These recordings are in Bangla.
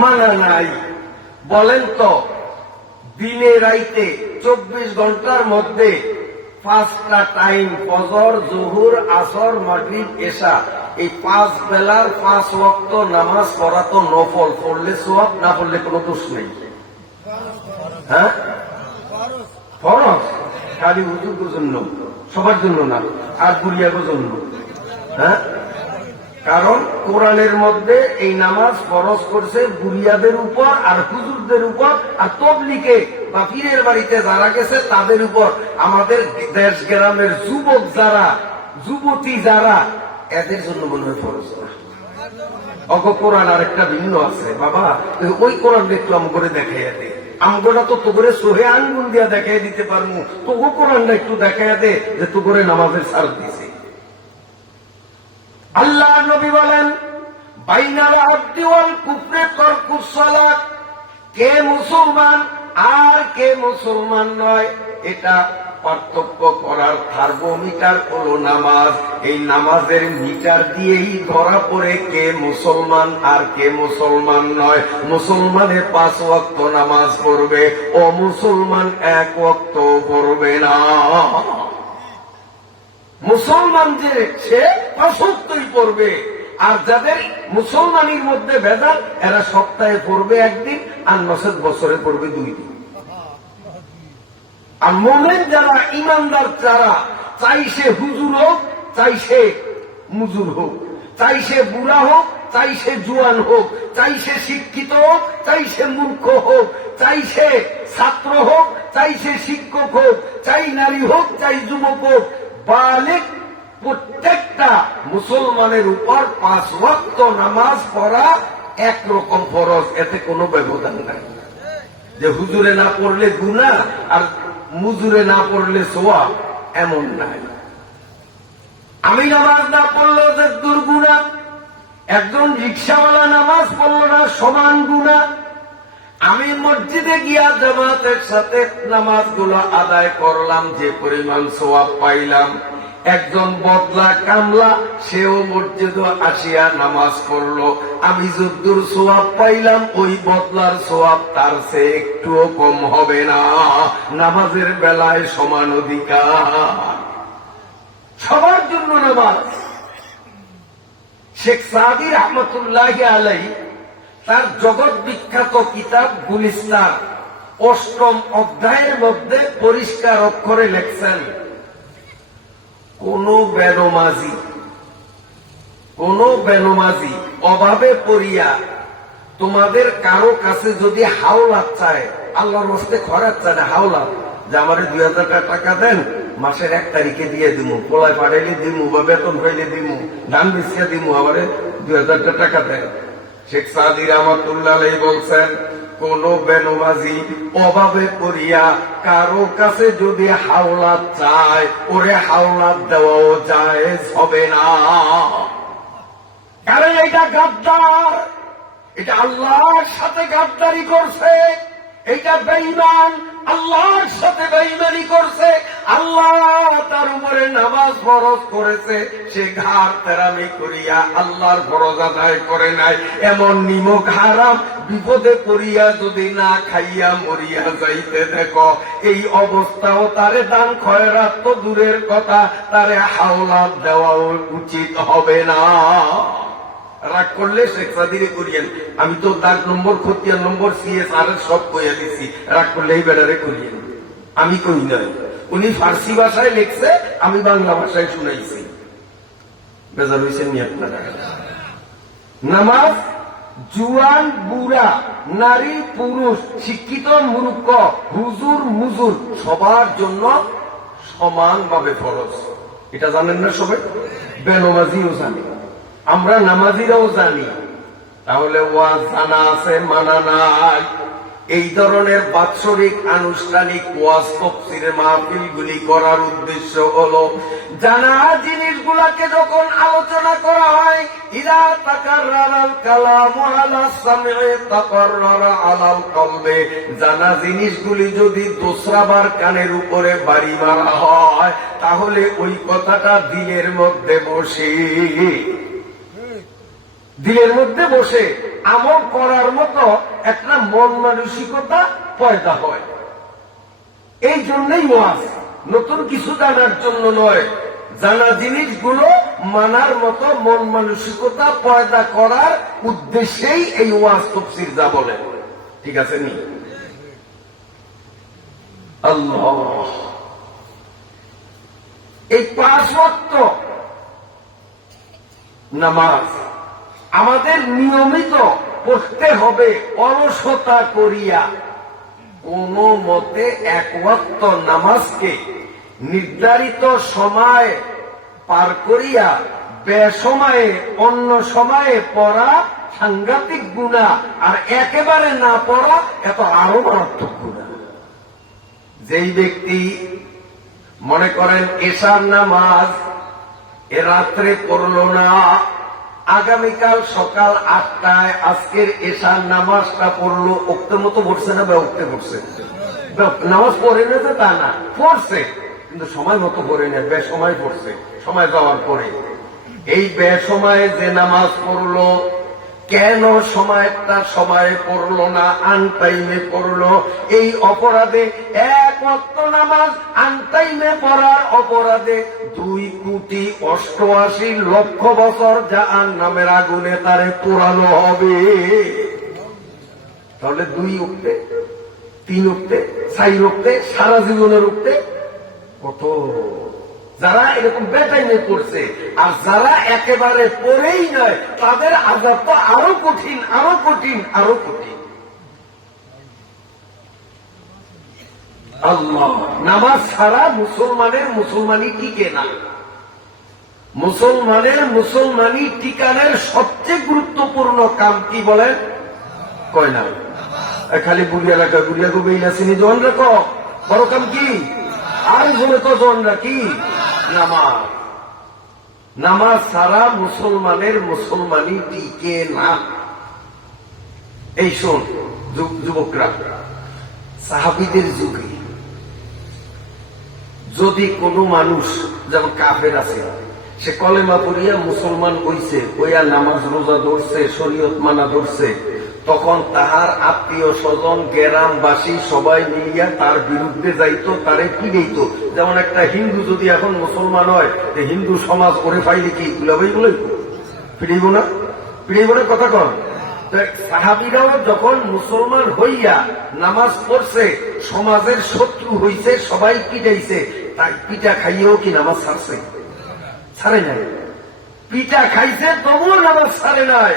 মানা নাই। বলেন তো, দিনে রাইতে 24 ঘন্টার মধ্যে 5টা টাইম, ফজর, জোহর, আসর, মাগরিব, এশা, এই 5 বেলার 5 ওয়াক্ত নামাজ পড়া তো নফল। পড়লে সওয়াব, না পড়লে কোনো দোষ নেই। হ্যাঁ, ফরজ। খালি হুজুরদের জন্য, সবার জন্য না, আর বুড়িয়াদের জন্য। হ্যাঁ, কারণ কোরআনের মধ্যে এই নামাজ ফরজ করছে বুড়িয়াদের উপর আর হুজুরদের উপর, আর তবলিগে বা পীরের বাড়িতে যারা গেছে তাদের উপর। আমাদের দেশ গ্রামের যুবক যারা, যুবতী যারা, এদের জন্য মনে হয় ফরজ না। অগ কোরআন আর একটা ভিন্ন আছে বাবা, ওই কোরআন একটু আম করে দেখাইয়া দে। আমগোটা তো তোরে সোহে আঙ্গুল দিয়া দেখাই দিতে পারবো, তবু কোরআনটা একটু দেখাইয়া দে যে তোরে নামাজের ছাড় দিছে। আল্লাহ নবী বলেন, বাইনাল আবদি ওয়াল কুফরি তারকুস সালাত। কে মুসলমান আর কে মুসলমান নয়, এটা পার্থক্য করার থার্মোমিটার হলো নামাজ। এই নামাজের মিটার দিয়েই ধরা পড়ে কে মুসলমান আর কে মুসলমান নয়। মুসলমানে 5 ওয়াক্ত নামাজ পড়বে, ও মুসলমান 1 ওয়াক্ত পড়বে না। মুসলমান যে সে 5 ওয়াক্তই পড়বে, আর যাদের মুসলমানের মধ্যে ভেজাল, এরা সপ্তাহে পড়বে 1 দিন, আর নসেদ বছরে পড়বে 2 দিন। আর মোমেন যারা, ইমানদার যারা, চাই সে হুজুর হোক, চাই সে মুজুর হোক, চাই সে বুড়া হোক, চাই সে জুয়ান হোক, চাই সে শিক্ষিত হোক, চাই সে মূর্খ হোক, চাই সে ছাত্র হোক, চাই সে শিক্ষক হোক, চাই নারী হোক, চাই যুবক হোক, বালেক, প্রত্যেকটা মুসলমানের উপর 5 ওয়াক্ত নামাজ পড়া একরকম ফরজ। এতে কোনো ব্যবধান নাই যে হুজুরে না পড়লে গুনাহ আর মুজুরে না পড়লে সওয়াব, এমন নাই। আমি নামাজ না পড়লেও যে দুর্গুনাহ, একজন রিকশাওয়ালা নামাজ পড়ল না সমান গুনাহ। আমি মসজিদে গিয়া জামাতের সাথে নামাজগুলো আদায় করলাম, যে পরিমাণ সওয়াব পাইলাম। একজন বদলা কামলা, সেও মসজিদে আসিয়া নামাজ পড়লো, আমি যদ্দুর সওয়াব পাইলাম, ওই বদলার সওয়াব তার চেয়ে একটুও কম হবে না। নামাজের বেলায় সমান অধিকার, সবার জন্য নামাজ। শেখ সাদি রহমতুল্লাহি আলাইহি তার জগৎ বিখ্যাত কিতাব গুলিস্তান 8ম অধ্যায়ের মধ্যে পরিষ্কার অক্ষরে লেখছেন, কোন বেনমাজি অভাবে পড়িয়া তোমাদের কারো কাছে যদি হাওলাত চায়, আল্লাহর রাস্তে খরচ চায় না, হাওলাত, যে আমারে 2000 টাকা দেন, মাসের 1 তারিখে দিয়ে দিমু, পোলায় পাঠাইলে দিমু, বা বেতন হইলে দিমু, ধান বেচিয়া দিমু, আমারে 2000 টাকা দেন। শেখ সাদি রহমাতুল্লাহ আলাইহি বলছেন, কোন বেনমাজি অভাবে পড়িয়া কারো কাছে যদি হাওলাত চায়, ওরে হাওলাত দেওয়াও জায়েজ হবে না। কারণ এটা গাদ্দার, এটা আল্লাহর সাথে গাদ্দারি করছে, এটা বেঈমান, আল্লাহর সাথে বেঈমানি করছে। আল্লাহ তার উপরে নামাজ ফরজ করেছে, সে ঘাড় তেরামি করিয়া আল্লাহর ফরজ আদায় করে নাই। এমন নিমক হারাম বিপদে পড়িয়া যদি না খাইয়া মরিয়া যাইতে দেখো, এই অবস্থাও তারে দান খয়রাত তো দূরের কথা, তারে হাওলাত দেওয়াও উচিত হবে না। রাগ করলে শেখ সাদিরে করিয়েন, আমি তো দাগ নম্বর, খতিয়ান নম্বর, CSR সব কইয়া দিছি, রাগ করলে এই বেড়ারে করিয়েন। আমি কই নাই, উনি ফার্সি ভাষায় লিখছে, আমি বাংলা ভাষায় শুনাইছি। বেজার হইছেন নি আপনারা? নামাজ জুয়ান বুড়া, নারী পুরুষ, শিক্ষিত মূর্খ, হুজুর মুজুর, সবার জন্য সমানভাবে ফরজ। এটা জানেন না সবাই? বেনমাজিও জানে, আমরা নামাজিরাও জানি। তাহলে ওয়াজ জানা আছে, মানা নাই। এই ধরনের বাৎসরিক আনুষ্ঠানিক ওয়াজ তাফসীরের মাহফিলগুলি করার উদ্দেশ্য হলো, জানা জিনিসগুলাকে যখন আলোচনা করা হয়, ইদা তাকাররারাল কালামু আলা সামঈ তাকাররারা আলাল কলবে, জানা জিনিসগুলি যদি দোসরাবার কানের উপরে বাড়ি মারা হয়, তাহলে ওই কথাটা দিলের মধ্যে বসে, দিলের মধ্যে বসে আমল করার মতো একটা মন মানসিকতা পয়দা হয়। এই জন্যই ওয়াজ, নতুন কিছু জানার জন্য নয়, জানা জিনিসগুলো মানার মতো মন মানসিকতা পয়দা করার উদ্দেশ্যেই এই ওয়াজ তাফসীর যা বলে। ঠিক আছে নি? আল্লাহ, এই 5 ওয়াক্ত নামাজ আমাদের নিয়মিত পড়তে হবে অলসতা করিয়া। কোন মতে 1 ওয়াক্ত নামাজকে নির্ধারিত সময় পার করিয়া বেসময়ে অন্য সময়ে পড়া সাংঘাতিক গুনাহ, আর একেবারে না পড়া এত আরো মারাত্মক গুনাহ। যেই ব্যক্তি মনে করেন এশার নামাজ এ রাত্রে পড়ল না, আগামীকাল সকাল 8টায় আজকের এশার নামাজটা পড়লো, ওক্ত মতো পড়ছে না বেওক্তে পড়ছে? নামাজ পড়ে নিতে তা না, পড়ছে কিন্তু সময় মতো পড়ে নেয়, বেসময় পড়ছে সময় যাওয়ার পরে। এই বেসময়ে যে নামাজ পড়লো, কেন সময়ে পড়লো না, আনটাইমে পড়লো, এই অপরাধে 1 ওয়াক্ত নামাজ আনটাইমে পড়ার অপরাধে 2,88,00,000 বছর জাহান্নামের আগুনে তারে পোড়ানো হবে। তাহলে 2 উঠতে, 3 উঠতে, 4 উঠতে, সারা জীবনের উঠতে কত? যারা এরকম বেটাইমে পড়ছে আর যারা একেবারে পড়েই নয়, তাদের আযাব তো আরো কঠিন, আরো কঠিন, আরো কঠিন। আল্লাহ, নামাজ ছাড়া মুসলমানি টিকে না। মুসলমানি টিকানোর সবচেয়ে গুরুত্বপূর্ণ কাম কি বলেন? কয় না খালি বুড়িয়া এলাকা বুড়িয়া গো বেইলা চিনি জন রাখো, বড় কাম কি? আর জোরে তো জনরা কি? নামাজ ছাড়া মুসলমানি টিকে না। এই শোন যুবকরা, সাহাবীদের যুগে যদি কোনো মানুষ যেমন কাফের আছে, সে কলেমা পড়িয়া মুসলমান হইছে, হইয়া নামাজ রোজা ধরছে, শরীয়ত মানা ধরছে, তখন তাহার আত্মীয় স্বজন গ্রামবাসী সবাই মিলিয়া তার বিরুদ্ধে যাইতো, তারে পিড়াইতো। যেমন একটা হিন্দু যদি এখন মুসলমান হয়, হিন্দু সমাজ করে পাইলে কি গুলাবাই বলে পিড়াইব না? পিড়াইব না? কথা কন। সাহাবীরাও যখন মুসলমান হইয়া নামাজ পড়ছে, সমাজের শত্রু হইছে, সবাই পিটাইছে, তাই পিঠা খাইয়েও কি নামাজ ছাড়ছে? ছাড়ে নাই। পিঠা খাইছে তবুও নামাজ ছাড়ে নাই।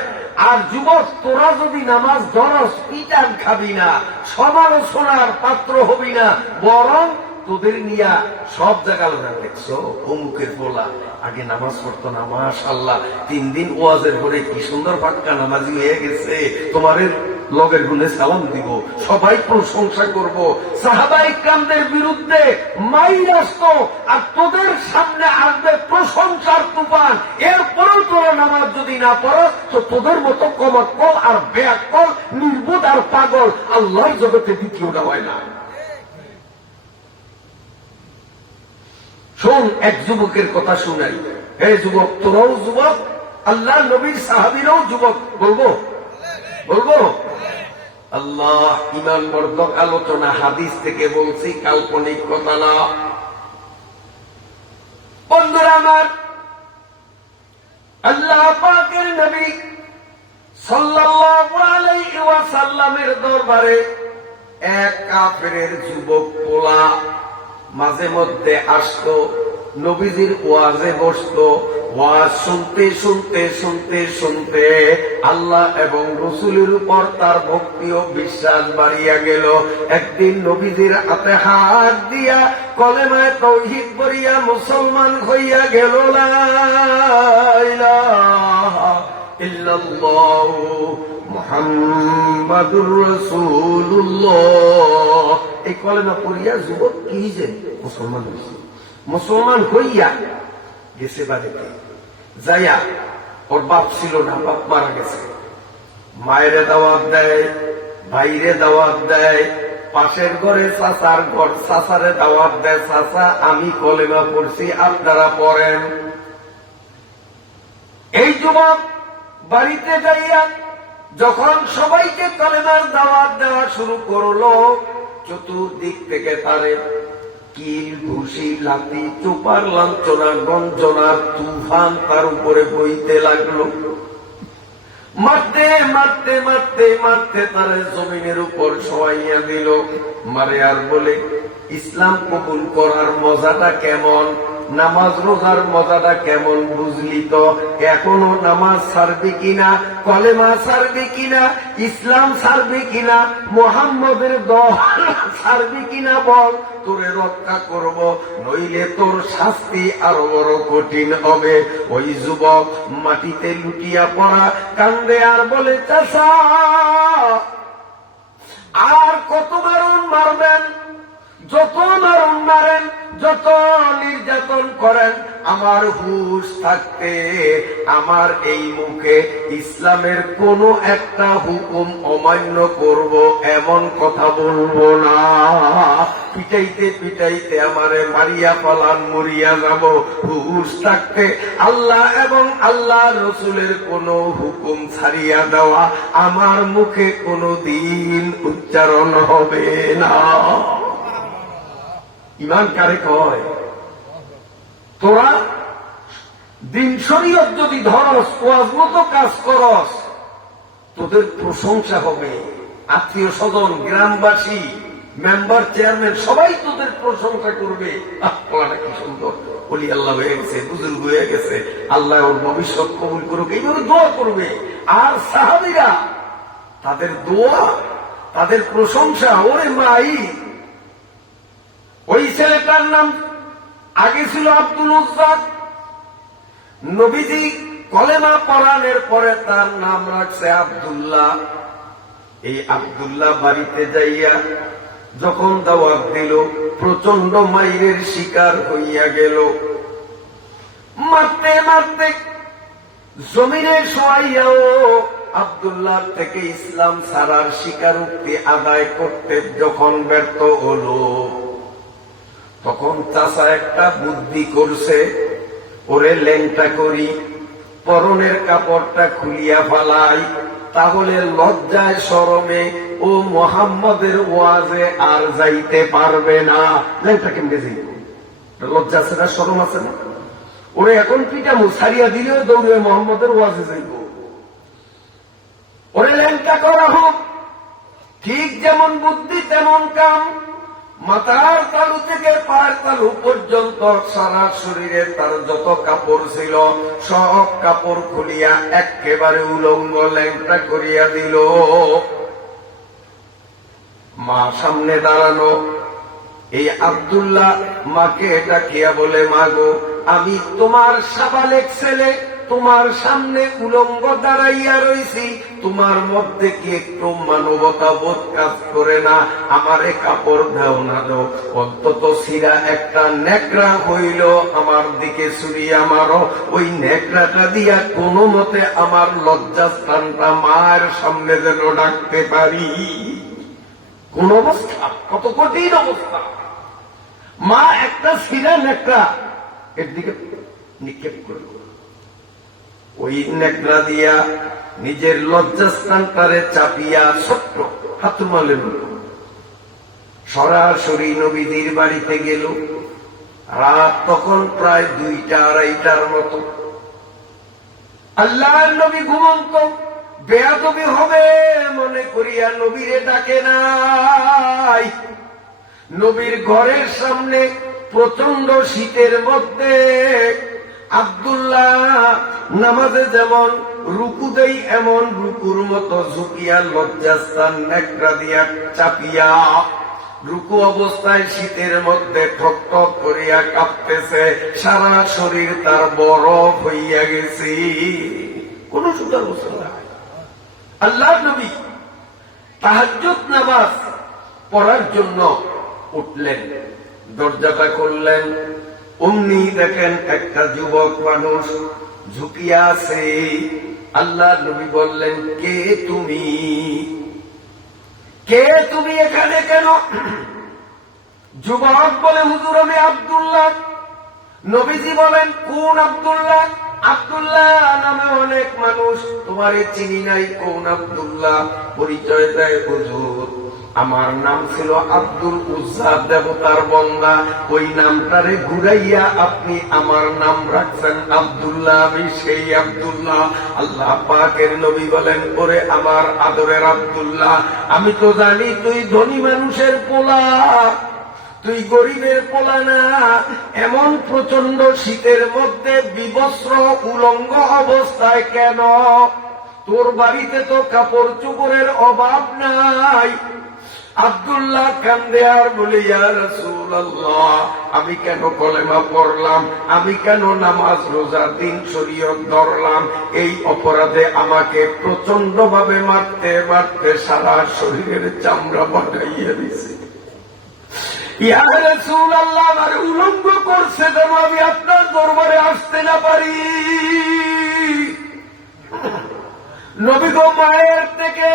আর যুবক, তোরা যদি নামাজ ধরস, পিটান খাবি না, সমালোচনার পাত্র হবি না, বরং তোদের নিয়া সব জায়গায় দেখছো অমুকের বলা আগে নামাজ পড়তো না, মাশাআল্লাহ 3 দিন ওয়াজের পরে কি সুন্দর পাক্কা নামাজি হয়ে গেছে, তোমাদের লগের গুণে সালাম দিব, সবাই প্রশংসা করব। সাহাবায়ে ইকরামদের বিরুদ্ধে মাইর আসতো, আর তোদের সামনে আসবে প্রশংসার তুফান। এরপরেও তোরা নামাজ যদি না পড়ো, তো তোদের মতো কমক্কল আর বেয়াক্কল, নির্বোধ আর পাগল আল্লাহর জগতে দ্বিতীয়টা হয় না। শোন, এক যুবকের কথা শুনাই। হে যুবক, তোরাও যুবক, আল্লাহ নবীর সাহাবীরাও যুবক। বলবো? আল্লাহ, ঈমান বর্ধক আলোচনা, হাদিস থেকে বলছি, কাল্পনিক কথা না। বন্ধুরা আমার, আল্লাহ পাকের নবী সাল্লাল্লাহু আলাইহি ওয়াসাল্লামের দরবারে এক কাফেরের যুবক পোলা মাঝে মধ্যে আসতো, নবীজির ওয়াজে বসতো। ওয়াজ শুনতে শুনতে শুনতে শুনতে আল্লাহ এবং রসুলের উপর তার ভক্তি ও বিশ্বাস বাড়িয়া গেল। একদিন নবীজির হাতে হাত দিয়া কলেমায়ে তাওহীদ পড়িয়া মুসলমান হইয়া গেল। লা ইলাহা ইল্লাল্লাহু মুহাম্মাদুর রাসূলুল্লাহ, এই কলেমা পড়িয়া যুবক কি যে মুসলমান হইছে। মুসলমান হইয়া গেছে বাড়িতে যাইয়া, ওর বাপ ছিল না, বাপ মারা গেছে। মায়েরে দাওয়াত দেয়, ভাইরে দাওয়াত দেয়, পাশের ঘরে চাচার ঘর, চাচারে দাওয়াত দেয়, চাচা আমি কলেমা পড়ছি, আপনারা পড়েন। এই যুবক বাড়িতে যাইয়া যখন সবাইকে কালেমার দাওয়াত দেওয়া শুরু করলো, চতুর্দিক থেকে তারে কিল, ঘুষি, লাঠি, চোপার লাঞ্ছনা, গঞ্জনার তুফান তার উপরে বইতে লাগলো। মারতে মারতে মারতে মারতে তার জমিনের উপর শোয়াইয়া দিল। মারে আর বলে, ইসলাম কবুল করার মজাটা কেমন, নামাজ রোজার মজাটা কেমন বুঝলি তো? এখনো নামাজ ছাড়বে কিনা, কলেমা ছাড়বে কিনা, ইসলাম ছাড়বে কিনা, মুহাম্মদের দল ছাড়বে কিনা বল, তোরে রক্ষা করব, নইলে তোর শাস্তি আরো বড় কঠিন হবে। ওই যুবক মাটিতে লুটিয়া পড়া কান্দে আর বলে, চাচা আর কত মারণ মারবেন, যত মারণ মারেন, যত নির্যাতন করেন, আমার হুঁশ থাকতে আমার এই মুখে ইসলামের কোন একটা হুকুম অমান্য করব এমন কথা বলবো না। পিটাইতে পিটাইতে আমারে মারিয়া পালান, মরিয়া যাব, হুঁশ থাকতে আল্লাহ এবং আল্লাহ রসুলের কোন হুকুম ছাড়িয়া দেওয়া আমার মুখে কোনো দিন উচ্চারণ হবে না। ইমান কারে কয়? তোরা দিন শরীয়ত যদি ধরস, ওয়াজ মতো কাজ করস, তোদের প্রশংসা হবে, আত্মীয় স্বজন, গ্রামবাসী, মেম্বার, চেয়ারম্যান সবাই তোদের প্রশংসা করবে। আপনারা কি সুন্দর বলি, আল্লাহ হয়ে গেছে, বুজুর্গ হয়ে গেছে, আল্লাহ ওর ভবিষ্যৎ কবুল করুক, এইভাবে দোয়া করবে। আর সাহাবীরা তাদের দোয়া, তাদের প্রশংসা, ওরে মাই, ওই ছেলেটার নাম আগে ছিল আব্দুল উজ্জা, নবীজি কলেমা পড়ানোর পরে তার নাম রাখছে আব্দুল্লাহ। এই আব্দুল্লাহ বাড়িতে যাইয়া যখন দাওয়াত দিল, প্রচন্ড মাইরের শিকার হইয়া গেল। মারতে মারতে জমিনে শোয়াইয়াও আব্দুল্লাহ থেকে ইসলাম ছাড়ার স্বীকারোক্তি আদায় করতে যখন ব্যর্থ হল, তখন চাচা একটা বুদ্ধি করছে, ওরে ল্যাংটা করি, পরনের কাপড়টা খুলিয়া ফালাই, তাহলে লজ্জায় শরমে ও মুহাম্মদের ওয়াজে আর যাইতে পারবে না। ল্যাংটা কেমনে যাইব? লজ্জা আছে না, শরম আছে না? ওরে এখন পিটামু, ছাড়িয়া দিলেও দৌড়ে মুহাম্মদের ওয়াজে যাইব। ওরে ল্যাংটা করা হোক, ঠিক যেমন বুদ্ধি তেমন কাম। মাথার তালু থেকে পায়ের তালু পর্যন্ত সারা শরীরে তার যত কাপড় ছিল সব কাপড় খুলিয়া একেবারে উলঙ্গ ল্যাংটা করিয়া দিল। মা সামনে দাঁড়ানো, এই আব্দুল্লাহ মাকে ডাকিয়া বলে, মা গো, আমি তোমার সাবালেক ছেলে, তোমার সামনে উলঙ্গ দাঁড়াইয়া রয়েছি, তোমার মধ্যে কি একটু মানবতা বোধ কাজ করে না? আমারে কাপড় দাও না, দাও, অন্তত সিরা একটা নেকড়া হইল আমার দিকে ছুরিয়া মারো, ওই নেকড়াটা দিয়া কোনো মতে আমার লজ্জাস্থানটা মায়ের সামনে যেন ডাকতে পারি। কোন অবস্থা, কত কঠিন অবস্থা। মা একটা সিরা নেকড়া এর দিকে নিক্ষেপ করল, ওই নেকড়া দিয়া নিজের লজ্জাস্থানটারে চাপিয়া ছোট্ট হাতুমালের সরাসরি নবীদের বাড়িতে গেল। রাত তখন প্রায় 2টা-2:30টার মতো। আল্লাহর নবী ঘুমন্ত, বেয়াদবি হবে মনে করিয়া নবীরে ডাকে নাই। নবীর ঘরের সামনে প্রচন্ড শীতের মধ্যে আব্দুল্লাহ নামাজে যেমন রুকু দেই এমন রুকুর মতো ঝুঁকিয়া লজ্জাস্থান নেকড়া দিয়া চাপিয়া রুকু অবস্থায় শীতের মধ্যে ঠক ঠক করিয়া কাঁপতেছে, সারা শরীর তার বরফ হইয়া গেছে, কোন সুতার বস্তু না। আল্লাহর নবী তাহাজ্জুদ নামাজ পড়ার জন্য উঠলেন, দরজাটা করলেন, অমনি দেখেন একটা যুবক মানুষ ঝুঁকিয়া আছে। আল্লাহর নবী বললেন, কে তুমি? কে তুমি এখানে কেন? যুবক বলে, হুজুর আমি আব্দুল্লাহ। নবীজি বলেন, কোন আব্দুল্লাহ? আব্দুল্লাহ নামে অনেক মানুষ তোমারে চিনি নাই, কোন আব্দুল্লাহ? পরিচয় দেয়, হুজুর আমার নাম ছিল আব্দুল উজ্জা, দেবতার বন্দা। ওই নামটারে ঘুরাইয়া আপনি আমার নাম রাখছেন আব্দুল্লাহ, আমি সেই আব্দুল্লাহ। আল্লাহ পাকের নবী বলেন, ওরে আমার আদরের আব্দুল্লাহ, আমি তো জানি তুই ধনী মানুষের পোলা, তুই গরিবের পোলা না। এমন প্রচন্ড শীতের মধ্যে বিবস্ত্র উলঙ্গ অবস্থায় কেন? তোর বাড়িতে তো কাপড় চোপড়ের অভাব নাই। আব্দুল্লাহ কান্দে আর বলে, ইয়া রাসূলুল্লাহ, আমি কেন কলেমা পড়লাম, আমি কেন নামাজ রোজা দিন শরীয়ত ধরলাম, এই অপরাধে আমাকে প্রচন্ড ভাবে মারতে মারতে সারা শরীরের চামড়া পাকাইয়া দিছে। ইয়া রাসূলুল্লাহ, আমার উলঙ্গ করছে যেন আমি আপনার দরবারে আসতে না পারি। নবী গো, মায়ের থেকে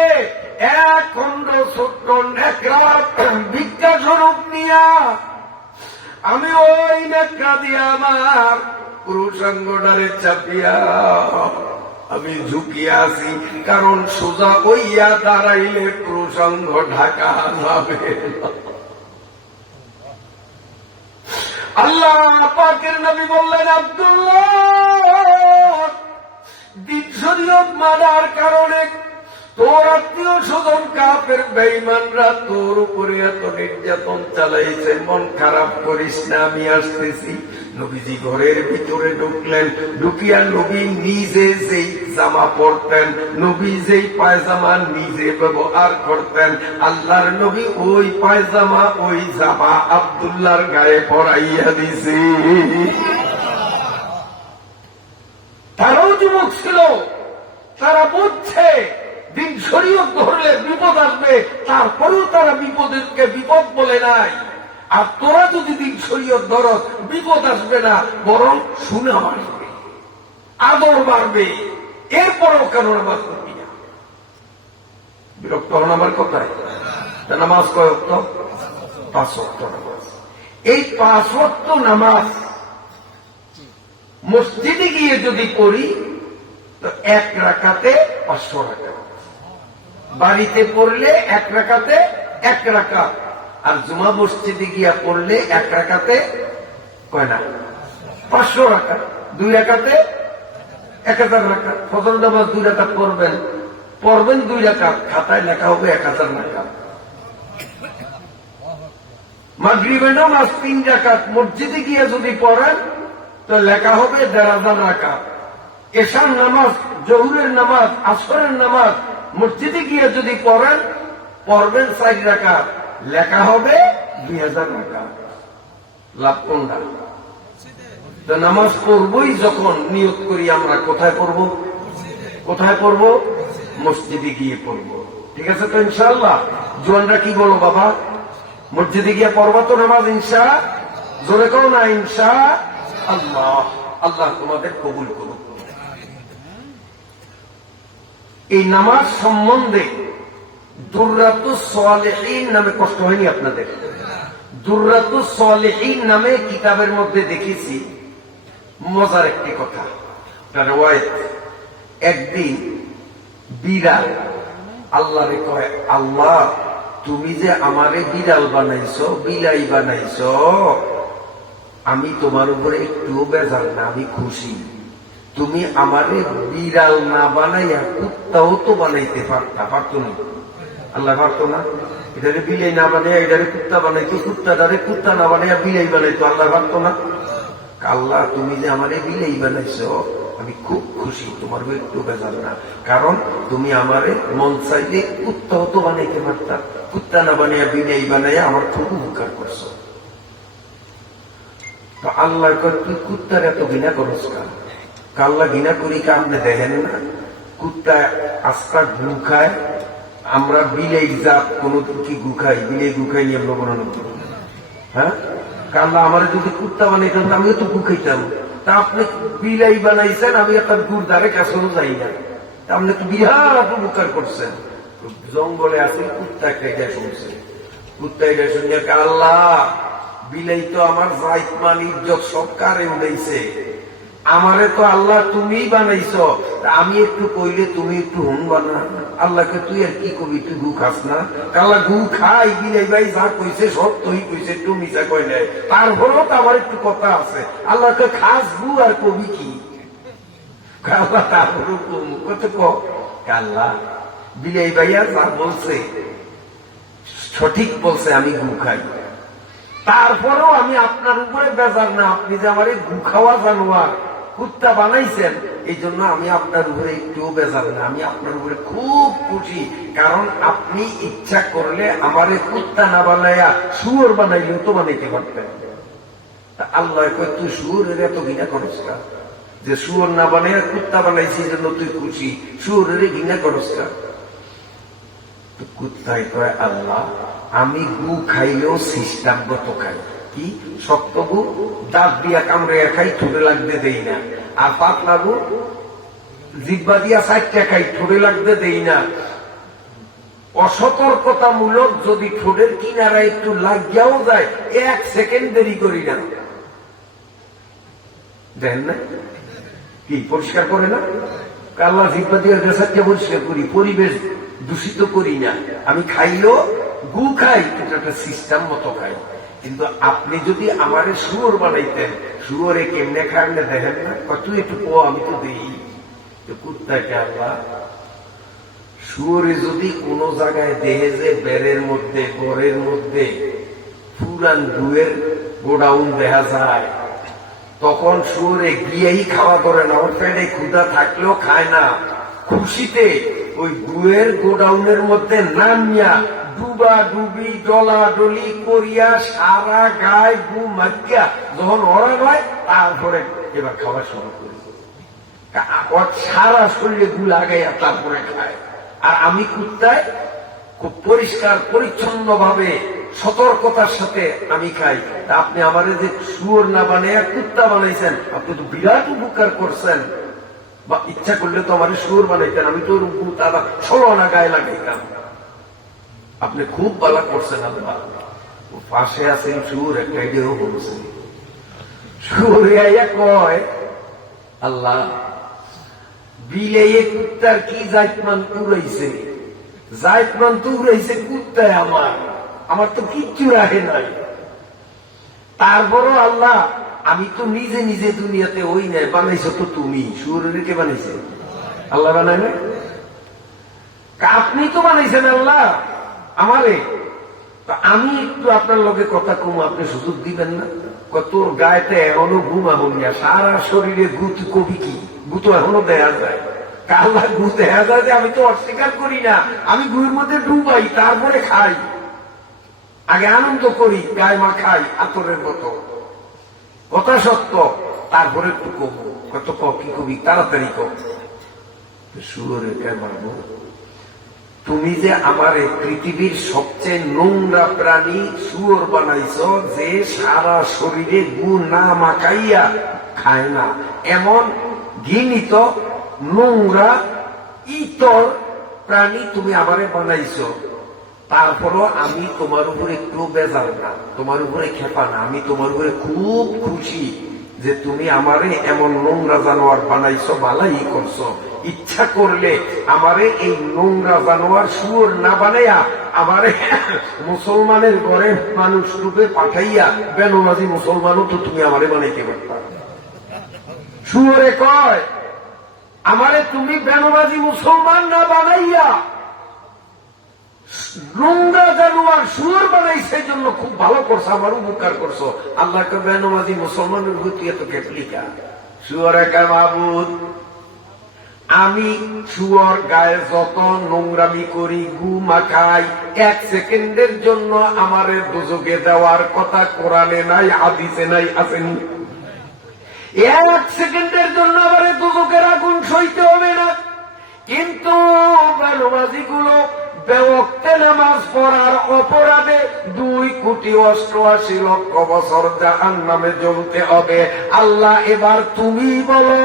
এক খণ্ড ছোট্ট নেকড়া ভিক্ষা স্বরূপ নিয়া আমি ওই নেকড়া দিয়া আমার পুরুষাঙ্গটারে চাপিয়া আমি ঝুঁকিয়া আছি, কারণ সোজা হইয়া দাঁড়াইলে পুরুষাঙ্গ ঢাকা যাবে। আল্লাহ পাকের নবী বললেন, আব্দুল্লাহ, দিন শরীয়ত মানার কারণে তোর আত্মীয় স্বজন কাফের বেঈমানরা তোর উপরে এত নির্যাতন চালাইছে, মন খারাপ করিস না, আমি আসতেছি। নবীজি ঘরের ভিতরে ঢুকলেন, ঢুকিয়া নবী নিজে যেই জামা পরতেন, নবী যেই পায়জামা নিজে ব্যবহার করতেন, আল্লাহর নবী ওই পায়জামা ওই জামা আব্দুল্লাহর গায়ে পরাইয়া দিছে। তারাও যুবক ছিল, তারা বুঝছে দিন শরীয়ত ধরলে বিপদ আসবে, তারপরেও তারা বিপদকে বিপদ বলে নাই। আর তোরা যদি দিন শরীয়ত ধর, বিপদ আসবে না, বরং সুনাম আসবে, আদর বাড়বে। এরপরেও কেন নামাজ পড়বি না? বিরক্ত হন আমার কথায়? নামাজ কয় ওয়াক্ত? 5 ওয়াক্ত নামাজ। এই 5 ওয়াক্ত নামাজ মসজিদে গিয়ে যদি পড়ি তো 1 রাকাতে 500 টাকা, বাড়িতে পড়লে 1 রাকাতে 1 রাকাত, আর জুমা মসজিদে গিয়া পড়লে 1 রাকাতে কয় না 500 রাকাত, 2 রাকাতে 1000 রাকাত। ফজর নামাজ 2 রাকাত পড়বেন 2 রাকাত, খাতায় লেখা হবে 1000 রাকাত। মাগরিবের নামাজ 3 রাকাত, মসজিদে গিয়ে যদি পড়েন তো লেখা হবে 1500 রাকাত। এশার নামাজ, জোহরের নামাজ, আসরের নামাজ মসজিদে গিয়ে যদি পড়বেন 4 রাকাত, লেখা হবে 2000 রাকাত। লাভ কোনটা? তো নামাজ পড়বই যখন নিয়ত করি আমরা, কোথায় পড়বো? কোথায় পড়বো? মসজিদে গিয়ে পড়বো। ঠিক আছে তো ইনশাআল্লাহ? জোয়ানরা কি বলো বাবা? মসজিদে গিয়ে পড়বা তো নামাজ ইনশা? জোরে করো না ইনশা আল্লাহ। আল্লাহ তোমাদের কবুল করুন। এই নামাজ সম্বন্ধে দুররাতুস সালেহীন নামে, কষ্ট হয়নি আপনাদের? দুররাতুস সালেহীন নামে কিতাবের মধ্যে দেখেছি মজার একটি কথা। একদিন বিড়াল আল্লাহরে কয়, আল্লাহ তুমি যে আমারে বিড়াল বানাইছো, বিলাই বানাইছো, আমি তোমার উপরে একটুও বেজার না, আমি খুশি। তুমি আমারে বিড়াল না বানাইয়া কুত্তাও তো বানাইতে পারতো না। আল্লাহ পারতো না? এটারে বিলাই না বানাইয়া এটারে কুত্তা বানাইতো, কুত্তাটারে কুত্তা না বানাইয়া বিলাই বানাইতো, আল্লাহ পারতো না? আল্লাহ তুমি যে আমারে বিলাই বানাইছো, আমি খুব খুশি, তোমার একটু বেজার না, কারণ তুমি আমারে মন চাইলে কুত্তাও তো বানাইতে পারতা, কুত্তা না বানাইয়া বিলাই বানাইয়া আমার খুব উপকার করছো। তো আল্লাহ কয়, তুই কুত্তার এত ঘৃণা করছ কার? আল্লাহ ঘৃণা করি কা? আপনি দেখেন না কুত্তা আস্তা গু খায়, আমরা বিলেই জাত কোন কি গু খাই? বিলে গু খাই নিয়ে আমরা বানানো করি। হ্যাঁ, আল্লাহ আমার যদি কুত্তা বানাইতাম আমিও তো গু খাইতাম। তা আপনি বিলাই বানাইছেন, আমি একটা গুড় ধারে কাছেও যাই না, আপনি তো বিরাট উপকার করছেন। জঙ্গলে আছে কুত্তা একটা এটা শুনছে, কুত্তা এটা শুনে আল্লাহ বিলাই তো আমার জাইত মান ইজ্জত সব কারে উড়াইছে, আমারে তো আল্লাহ তুমিই বানাইছো, আমি একটু কইলে তুমি একটু হুনবা না? আল্লাহকে তুই আর কি কবি, তুই গু খাস না? আল্লাহ গু খাই বিলাই ভাই যা কইছে সত্যই কইছে, একটু মিশা কই নাই, তারপরেও তো আমার একটু কথা আছে। আল্লাহকে খাস গু আর কবি কি? আল্লাহ তারপরেও কত আল্লাহ বিলাই ভাইয়া যা বলছে সঠিক বলছে, আমি গু খাই, তারপরেও আমি আপনার উপরে বেজার না। আপনি যে আমার গু খাওয়া জানোয়ার কুত্তা বানাইছেন, এই জন্য আমি আপনার উপরে একটুও বেজার না, আমি আপনার উপরে খুব খুশি। কারণ আপনি ইচ্ছা করলে আমার কুত্তা না বানাইয়া শুয়োর বানাইলেও তো বানাইতে পারতেন। আল্লাহ কয় তুই শুয়োরের এত ঘৃণা করিস না, যে শুয়োর না বানাইয়া কুত্তা বানাইছি এই জন্য তুই খুশি, শুয়োরের ঘৃণা করিস না। কুত্তায় কয় আল্লাহ আমি গু খাইলেও সিস্টামগত খাই, কি শক্ত গু দাঁত দিয়া কামড়ে খাই, ঠোঁটে লাগতে দেই না। আর পাতলা গু জিব্বা দিয়া সাইডটা খাই, ঠোঁটে লাগতে দেই না। অসতর্কতামূলক যদি ঠোঁটের কিনারা একটু লাগিয়াও যায়, 1 সেকেন্ড দেরি করি না। দেখেন না কি পরিষ্কার করে না? আল্লাহ জিব্বা দিয়া সাইডটা পরিষ্কার করি, পরিবেশ দূষিত করি না। আমি খাইলেও গু খাই, কিন্তু একটা সিস্টেম মতো খাই। কিন্তু আপনি যদি আমারে শুয়োর বানাইতেন, শুয়োরে কেমনে খান না দেখেন না? তুই একটু কো, আমি তো দিই। কুত্তাকে আল্লাহ শুয়োরে যদি কোন জায়গায় দেহে যে বেড়ের মধ্যে ঘরের মধ্যে পুরান গুয়ের গোডাউন দেখা যায়, তখন শুয়োরে গিয়েই খাওয়া করে না, ওর পেটে ক্ষুধা থাকলেও খায় না। খুশিতে ওই গুয়ের গোডাউনের মধ্যে নামিয়া ডুবা ডুবি ডলা ডলি করিয়া সারা গায়ে গু মাখিয়া যখন ওরা নয়, তারপরে এবার খাওয়া শুরু করি। সারা শরীরে গু লাগাইয়া তারপরে খায়। আর আমি কুত্তায় খুব পরিষ্কার পরিচ্ছন্ন ভাবে সতর্কতার সাথে আমি খাই। আপনি আমার যে শুয়োর না বানাইয়া কুত্তা বানাইছেন, আপনি তো বিরাট উপকার করছেন। বা ইচ্ছা করলে তো আমার শুয়োর বানাইতেন, আমি তো দাদা 16 আনা গায়ে লাগাইতাম। আপনি খুব ভালো করছেন আল্লাহ। পাশে আছেন শুয়োর, একটা এটাও বলছে শুয়োরে আইয়া কয় আল্লাহ বিলে কুত্তার কি জাতমান উড়াইছে, জাতমান তো উড়াইছে কুত্তায়, আমার তো কিচ্ছু রাখে নাই। তারপরও আল্লাহ আমি তো নিজে নিজে দুনিয়াতে ওই নাই, বানাইছো তো তুমি। শুয়োরের কে বানাইছে? আল্লাহ বানায় না? আপনি তো বানাইছেন আল্লাহ আমারে। আমি একটু আপনার লগে কথা কম, আপনি সুযোগ দিবেন না? তোর গায়েতে এখনো ঘুমা হইয়া সারা শরীরে গুত কবি কি গু তো এখনো দেখা যায়। কাল্লা গু দেখা যায় যে আমি তো অস্বীকার করি না, আমি গুয়ের মধ্যে ডুবাই তারপরে খাই। আগে আনন্দ করি, গায়ে মা খাই আতরের মতো, কথা সত্য। তারপরে একটু কব, কত কি কবি তাড়াতাড়ি কব। শুয়োরে কে মারবো? তুমি যে আমার পৃথিবীর সবচেয়ে নোংরা প্রাণী শুয়োর বানাইছ, যে সারা শরীরে গু না মাখাইয়া খায় না, এমন ঘৃণিত নোংরা ইতর প্রাণী তুমি আমারে বানাইছ। তারপরও আমি তোমার উপরে একটু বেজার না, তোমার উপরে খেপা না, আমি তোমার উপরে খুব খুশি যে তুমি আমারে এমন নোংরা জানোয়ার বানাইছো, ভালাই করছো। ইচ্ছা করলে আমারে এই নোংরা জানোয়ার শুয়োর না বানাইয়া আমারে মুসলমানের ঘরে মানুষ রূপে পাঠাইয়া বেনমাজি মুসলমানও তো তুমি আমারে বানাইতে পারতা। শুয়োরে কয় আমারে তুমি বেনমাজি মুসলমান না বানাইয়া নোংরা জানোয়ার শুয়োর বানাই, সেই জন্য খুব ভালো করছো, আমার উপকার করছো। আল্লাহকে বেনমাজি মুসলমানের ভূতি এত কেটলিকা। শুয়োরে কে মাবুদ, আমি শুয়োর গায়ে যত নোংরামি করি, গু মাখাই, 1 সেকেন্ডের জন্য আমারে দোজখে দেওয়ার কথা কোরআনে নাই, হাদিসে নাই, আসেনি? 1 সেকেন্ডের জন্য আমারে দোজখের আগুন সইতে হবে না। কিন্তু বেনমাজি গুলো বেওয়াক্তে নামাজ পড়ার অপরাধে 2,88,00,000 বছর জাহান্নামে জ্বলতে হবে। আল্লাহ এবার তুমি বলো,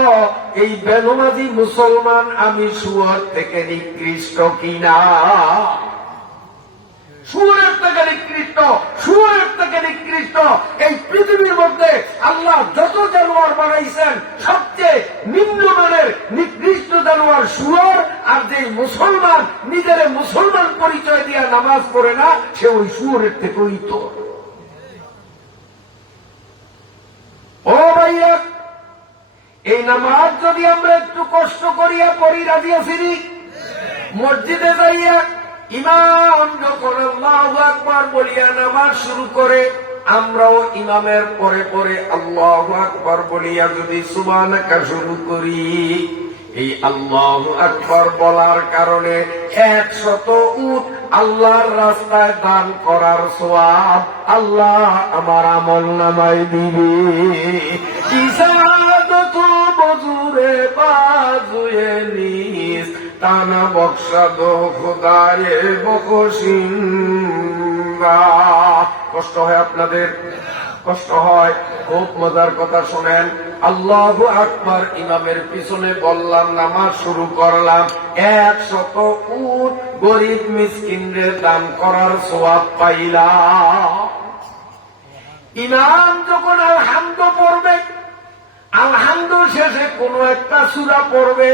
এই বেনমাজি মুসলমান আমি শুয়োর থেকে নিকৃষ্ট কিনা? শুয়োরের থেকে নিকৃষ্ট, শুয়োরের থেকে নিকৃষ্ট। এই পৃথিবীর মধ্যে আল্লাহ যত জানোয়ার বানাইছেন সবচেয়ে নিম্নমানের নিকৃষ্ট জানোয়ার শুয়োর, আর যে মুসলমান নিজের মুসলমান পরিচয় দিয়ে নামাজ পড়ে না, সে ওই শুয়োরের থেকেই তো। ও ভাইয়া, এই নামাজ যদি আমরা একটু কষ্ট করিয়া পড়ি, রাজি আছি? মসজিদে যাইয়া ইমাম যখন আল্লাহু আকবার বলিয়া নামাজ শুরু করে, আমরাও ইমামের পরে পরে আল্লাহু আকবার বলিয়া যদি সুবহানাকা শুরু করি, এই আল্লাহু আকবার বলার কারণে 100 উট আল্লাহর রাস্তায় দান করার সওয়াব আল্লাহ আমার আমলনামায় দিবে। ইসাদতু বজুরে বাজুয়ে নিস, টানা বক্সা দো খোদায়ে বকশিন্দা। কষ্ট হয় আপনাদের? কষ্ট হয়? খুব মজার কথা শোনেন। আল্লাহু আকবার ইমামের পিছনে বললাম, নামাজ শুরু করলাম, 100 উট গরিব মিসকিনদের দান করার সওয়াব পাইলাম। ইমাম যখন আলহামদু পড়বে, আলহামদু শেষে কোন একটা সূরা পড়বে,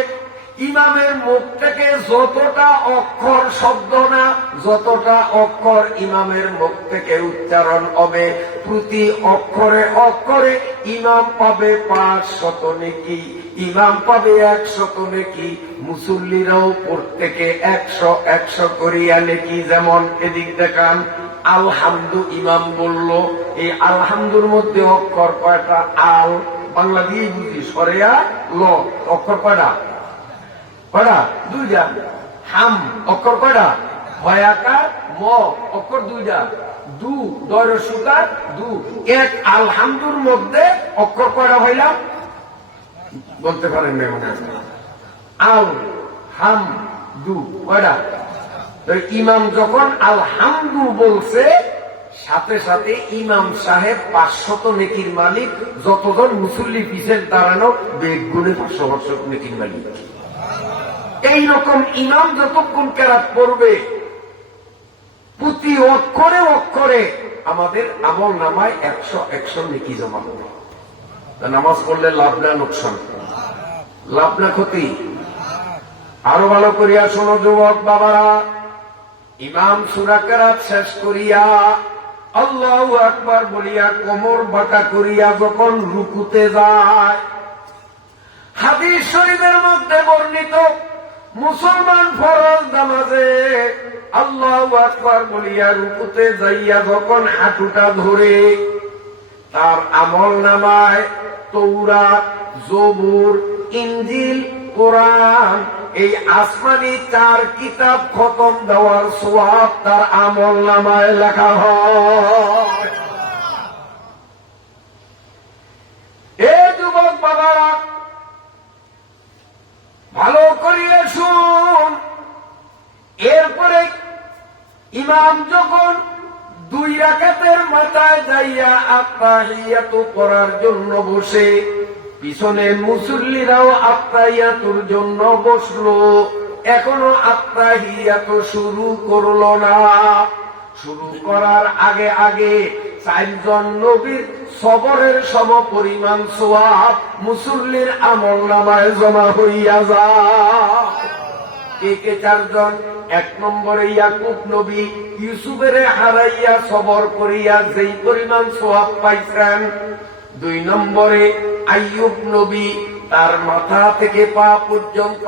ইমামের মুখ থেকে যতটা অক্ষর শব্দ না, যতটা অক্ষর ইমামের মুখ থেকে উচ্চারণ হবে, প্রতি অক্ষরে অক্ষরে ইমাম পাবে 500 নেকি, ইমাম পাবে 100 নেকি, মুসল্লিরাও প্রত্যেকে 100 করিয়া নেকি। যেমন এদিক দেখান, আলহামদু ইমাম বলল, এই আলহামদুর মধ্যে অক্ষর কয়টা? আল বাংলা দিয়ে বুঝি, সরেয়া ল অক্ষর কয়টা? কয়টা? 2টা। হাম অক্ষর কয়টা? হয়াকার ম অক্ষর 2টা। দু দয় সুকার দু। এক আলহামদুর মধ্যে অক্ষর কয়টা হইলাম? বলতে পারেন না মনে আছে? আল হাম দু কয়টা? ইমাম যখন আলহামদু বলছে, সাথে সাথে ইমাম সাহেব 500 নেকির মালিক, যতজন মুসল্লি পিছের দাঁড়ানো বেগুনে 500 নেকির মালিক। এইরকম ইমাম যতক্ষণ কেরাত পড়বে, প্রতি অক্ষরে অক্ষরে আমাদের আমল নামায় 100 নেকি জমা হবে। নামাজ পড়লে লাভ না লোকসান? লাভ না ক্ষতি? আরো ভালো করিয়া শোনো যুবক বাবারা, ইমাম সূরা কেরাত শেষ করিয়া আল্লাহু আকবার বলিয়া কোমর বাঁকা করিয়া যখন রুকুতে যায়, হাদিস শরীফের মধ্যে বর্ণিত, মুসলমান ফরজ নামাজে আল্লাহু আকবার বলিয়া রুকুতে যাইয়া যখন হাঁটুটা ধরে, তার আমল নামায় তৌরাত, জবুর, ইনজিল, কোরআন, এই আসমানি 4 কিতাব খতম দেওয়ার সওয়াব তার আমল নামায় লেখা হয়। এ যুবক বাবারা, ভালো করিয়া শুন। এরপরে ইমাম যখন 2 রাকাতের মাথায় যাইয়া আত্তাহিয়াতু পড়ার জন্য বসে, পিছনে মুসল্লিরাও আত্তাহিয়াতুর জন্য বসলো, এখনো আত্তাহিয়াতু শুরু করলো না। শুরু করার আগে আগে 4 জন নবীর সবরের সম পরিমাণ সওয়াব মুসল্লির আমল নামায় জমা হইয়া যায়। কে 4 জন? 1 নম্বরে ইয়াকুব নবী ইউসুফের হারাইয়া সবর করিয়া যেই পরিমাণ সওয়াব পাইছেন। 2 নম্বরে আইয়ুব নবী, তার মাথা থেকে পা পর্যন্ত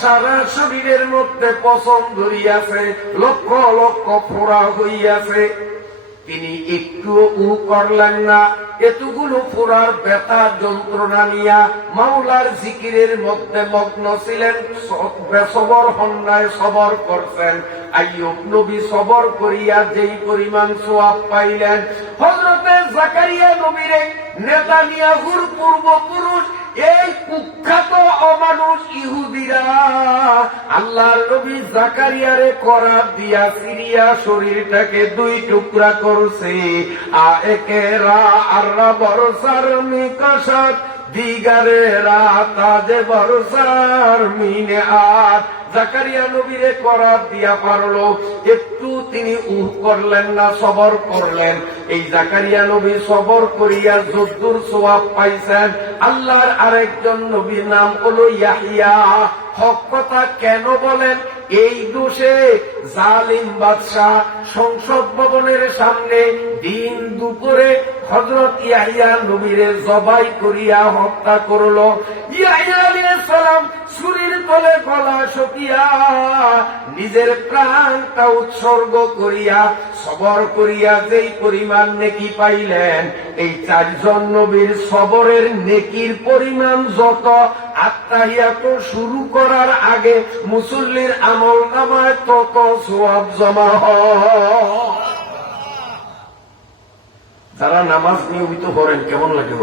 সারা শরীরের মধ্যে পশম ধরিয়াছে, লক্ষ লক্ষ ফোঁড়া হইয়াছে, তিনি একটু উ করলেন না। এতগুলো ফোঁড়ার ব্যথা যন্ত্রণা নিয়া মাওলার জিকিরের মধ্যে মগ্ন ছিলেন, সবর হন্যায় সবর করছেন। আইয়ুব নবী সবর করিয়া যেই পরিমাণ সওয়াব পাইলেন, হযরতে জাকারিয়া নবীরে নেতানিয়াহুর পূর্বপুরুষ এই কুখ্যাত অমানুষ ইহুদিরা আল্লাহর নবী জাকারিয়ারে করাত দিয়া সিরিয়া শরীরটাকে 2 টুকরা করছে। একেরা আর বরসার নিকশাত দিগারে রাতাজে বরসার মিনে আর। জাকারিয়া নবীরে করাত দিয়া পারলো, একটু তিনি করলেন না, সবর করলেন। এই জাকারিয়া নবী সবর করিয়া যদ্দুর সওয়াব পাইছেন, আল্লাহর আরেকজন নবীর নাম হলো ইয়াহিয়া। হক কথা কেন বলেন? এই দোষে জালিম বাদশাহ সংসদ ভবনের সামনে দিন দুপুরে হযরত ইয়াহিয়া নবীরে জবাই করিয়া হত্যা করলো। ইয়াহিয়া আলাইহিস সালাম ছুরির তলে গলা শুকিয়া নিজের প্রাণটা উৎসর্গ করিয়া সবর করিয়া যেই পরিমাণ নেকি পাইলেন, এই চারজন নবীর সবরের নেকির পরিমাণ যত, আত্তাহিয়াত শুরু করার আগে মুসল্লির আমল নামায় তত সওয়াব জমা হয়। যারা নামাজ নিয়মিত পড়েন কেমন লাগে?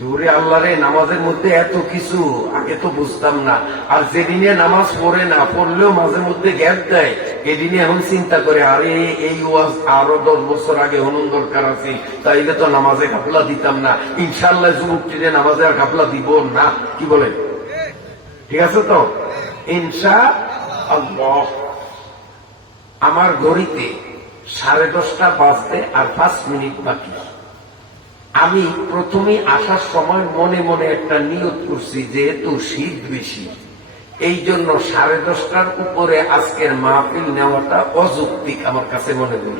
জোরে আল্লাহ রে, নামাজের মধ্যে এত কিছু আগে তো বুঝতাম না। আর যেদিনে নামাজ পড়ে না, পড়লেও মাঝে মধ্যে গ্যাপ দেয়, এদিনে এখন চিন্তা করে আরে এই ওয়াজ আরো 10 বছর আগে হনুন দরকার আছে, তাইলে তো নামাজে ঘাপলা দিতাম না। ইনশাআল্লাহ যুবকটিরে নামাজে আর ঘাপলা দিব না। কি বলেন? ঠিক আছে তো? ইনশাআল্লাহ। আমার ঘড়িতে 10:30 বাজতে আর 5 মিনিট বাকি। আমি প্রথমে আসার সময় মনে মনে একটা নিয়ত করছি, যেহেতু শীত বেশি, এই জন্য 10:30টার উপরে আজকের মাহফিল নেওয়াটা অযৌক্তিক আমার কাছে মনে হল।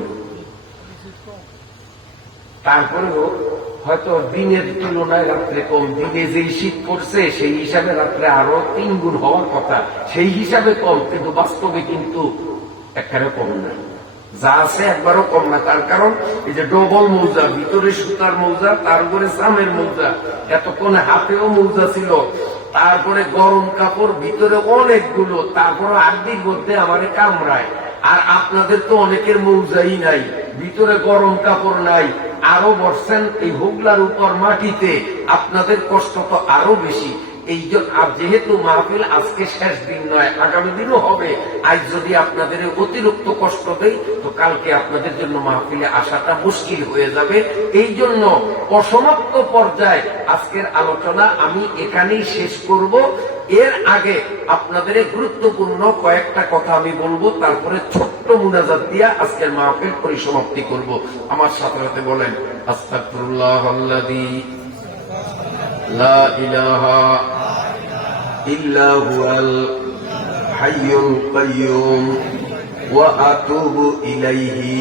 তারপরেও হয়তো দিনের তুলনায় রাত্রে কম, দিনে যেই শীত পড়ছে সেই হিসাবে রাত্রে আরো 3 গুণ হওয়ার কথা, সেই হিসাবে কম, কিন্তু বাস্তবে কিন্তু একেবারে কম না। যা আছে একবারও কম না। তার কারণ এই যে ডবল মৌজা, ভিতরে সুতার মৌজা, তার উপরে চামের মৌজা, এতক্ষণে হাতেও মৌজা ছিল, তারপরে গরম কাপড় ভিতরে অনেকগুলো, তারপরে আর্দির মধ্যে আমারে কামড়ায়। আর আপনাদের তো অনেকের মৌজাই নাই, ভিতরে গরম কাপড় নাই, আরো বসছেন এই হুগলার উপর মাটিতে, আপনাদের কষ্ট তো আরো বেশি। এই যেহেতু মাহফিল আজকে শেষ দিন নয়, আগামী দিনও হবে, আজ যদি আপনাদের অতিরিক্ত কষ্ট দেই তো কালকে আপনাদের জন্য মাহফিলে আসাটা মুশকিল হয়ে যাবে। এই জন্য অসমাপ্ত পর্যায়ে আজকের আলোচনা আমি এখানেই শেষ করব। এর আগে আপনাদের গুরুত্বপূর্ণ কয়েকটা কথা আমি বলবো, তারপরে ছোট্ট মুনাজাত দিয়া আজকের মাহফিল পরিসমাপ্তি করব। আমার সাথে সাথে বলেন আস্তাগফিরুল্লাহাল্লাযী লা ইলাহা ইল্লা হুয়াল হাইয়ুল কাইয়্যুম ওয়া আতুবু ইলাইহি।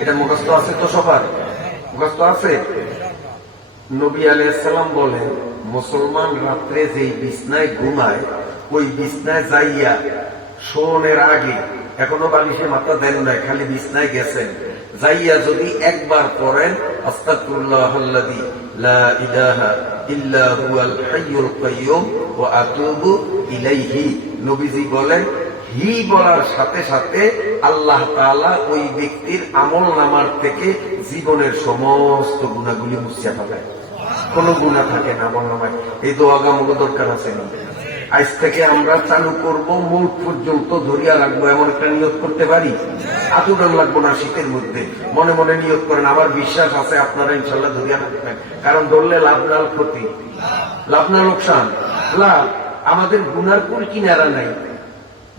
এটা মুখস্থ আছে তো? সবার মুখস্থ আছে? নবী আলাইহিস সালাম বলেন, মুসলমান রাত্রে যেই বিছনায় ঘুমায়, ওই বিছনায় যাইয়া শোনের আগে, এখনো বালিশে মাথা দেন নাই, খালি বিছনায় গেছেন, যাইয়া যদি একবার পড়েন আস্তাগফিরুল্লাহাল্লাযী লা ইলাহা ইল্লা হুয়াল হাইয়ুল কাইয়্যুম ওয়া আতুবু ইলাইহি, নবীজি বলেন হি বলার সাথে সাথে আল্লাহ তাআলা ওই ব্যক্তির আমলনামার থেকে জীবনের সমস্ত গুনাহগুলি মুছিয়া ফেলায়। কোনো গুনাহ থাকে না আমলনামায়। এই দোয়া গামুক দরকার আছে না? আজ থেকে আমরা চালু করব, মৌত পর্যন্ত ধরিয়া রাখবো, এমন একটা নিয়ত করতে পারি? আতুরন লাগবো না শীতের মধ্যে, মনে মনে নিয়ত করেন। আমার বিশ্বাস আছে আপনারা ইনশাল্লাহ ধরিয়া রাখবেন, কারণ ধরলে লাভ না ক্ষতি, লাভ না লোকসান, লাভ। আমাদের গুনার কুল কিনারা নাই,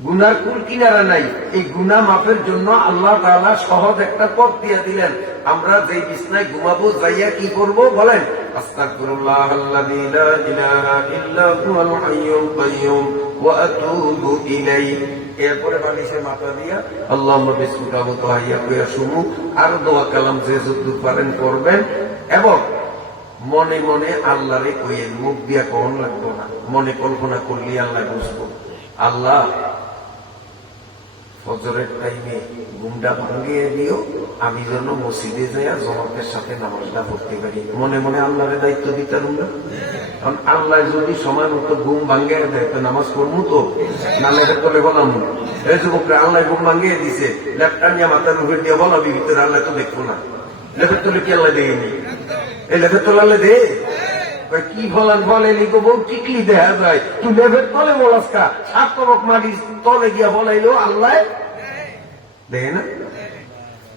গুনার কুল কিনারা নাই। এই গুনা মাফের জন্য আল্লাহ তাআলা সহজ একটা পথ দিয়ে দিলেন। আমরা যেই বিছনায় ঘুমাবো যাইয়া কি করবো বলেন? আস্তাগফিরুল্লাহাল্লাযী লা ইলাহা ইল্লা হুয়াল হাইয়ুল কাইয়্যুম ওয়া আতুবু ইলাইহি। এরপরে বালিশে মাথা দিয়া আল্লাহুম্মা বিসমিকা মুতাহাইয়া কইয়া শুরু, আর দোয়া কালাম যে যতদূর পারেন করবেন, এবং মনে মনে আল্লাহরে কইয়েন, মুখ দিয়া কোন লাগবো না, মনে কল্পনা করলি আল্লাহ বুঝবো। আল্লাহ ফজরের টাইমে ঘুমটা ভাঙিয়ে দিও, আমি যেন মসজিদে যাইয়া জমাতের সাথে নামাজটা পড়তে পারি। মনে মনে আল্লাহরে দায়িত্ব দিতাম না? কারণ আল্লাহ যদি সময় মতো ঘুম ভাঙিয়ে দেয় তো নামাজ পড়বো তো, না লেখের তলে বলাম। এই যুবকরা আল্লাহ ঘুম ভাঙিয়ে দিছে, ল্যাপটা নিয়ে মাথার উপরে দিয়ে বলাবি ভিতরে, আল্লাহ তো দেখবো না। লেখের তলে কি আল্লাহ দেয়নি? এই লেখের তলে আল্লাহ দে কি বলান বলে লিখবো, বউ টিকলি দেখা যায়, তুই লেভের তলে বলাস কা, 7 তরফ মাটির তলে গিয়া বলাইলো আল্লাহ দেখে না।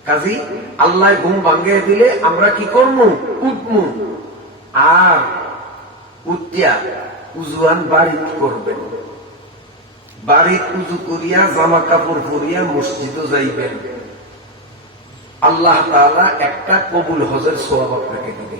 কাজী আল্লাহ ঘুম ভাঙ্গে দিলে আমরা কি করবো? উঠমু, আর উঠিয়া উজুয়ান বাড়িত করবেন, বাড়িত উজু করিয়া জামা কাপড় পরিয়া মসজিদে যাইবেন। আল্লাহ তাআলা একটা কবুল হজের সওয়াব আপনাকে দিবে।